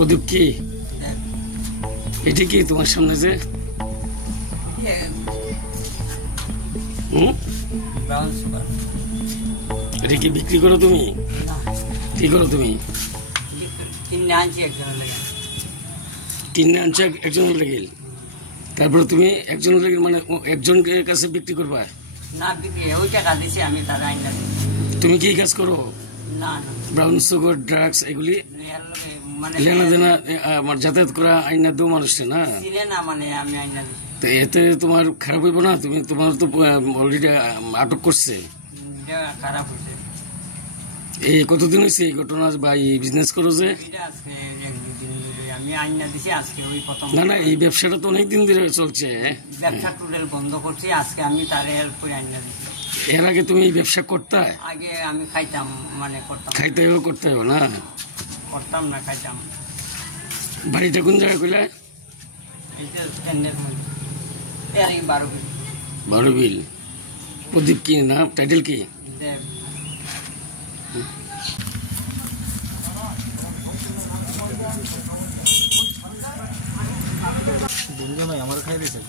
প্রদীপ কি এটি কি তোমার সামনে যে এটা কি বিক্রি করো তুমি? কি করো তুমি? কিনে আনছি একজনের লেগে। তারপরে তুমি একজনের লেগে মানে একজনের কাছে বিক্রি করবা? না, বিক্রি ওই টাকা দিছি আমি, তারা আইনা দিছি। তুমি কি কাজ করো? না, ব্রাউন সুগার, ড্রাগস এগুলি মানে লেনা দেনা আমার যাতায়াত করা আইনা দু মানুষে না চিনে না, মানে আমি আইনা দিছি। তো এতে তোমার খারাপ হইব না? তুমি তোমার তো অলরেডি আটক করছে। খারাপ হয়েছে। এই কতদিন হয়েছে এই ঘটনা বা এই বিজনেস করো যে? আজকে আমি আইনা দিছি, আজকে ওই প্রথম। না না, এই ব্যবসাটা তো অনেকদিন ধরে চলছে। ব্যবসা টোটাল বন্ধ করছি, আজকে আমি তারে হেল্প করে আইনা দিছি। এর আগে তুমি এই ব্যবসা করতা? আগে আমি খাইতাম, মানে করতাম। খাইতে হবে করতে হবে না? করতাম না, খাইতাম। বাড়িটা কোন জায়গায় কইলা? এইটা স্ট্যান্ডের মধ্যে 12 বারোবিল। প্রদীপ কি নাম, টাইটেল কি? দেব। আমার খাই দিয়েছে।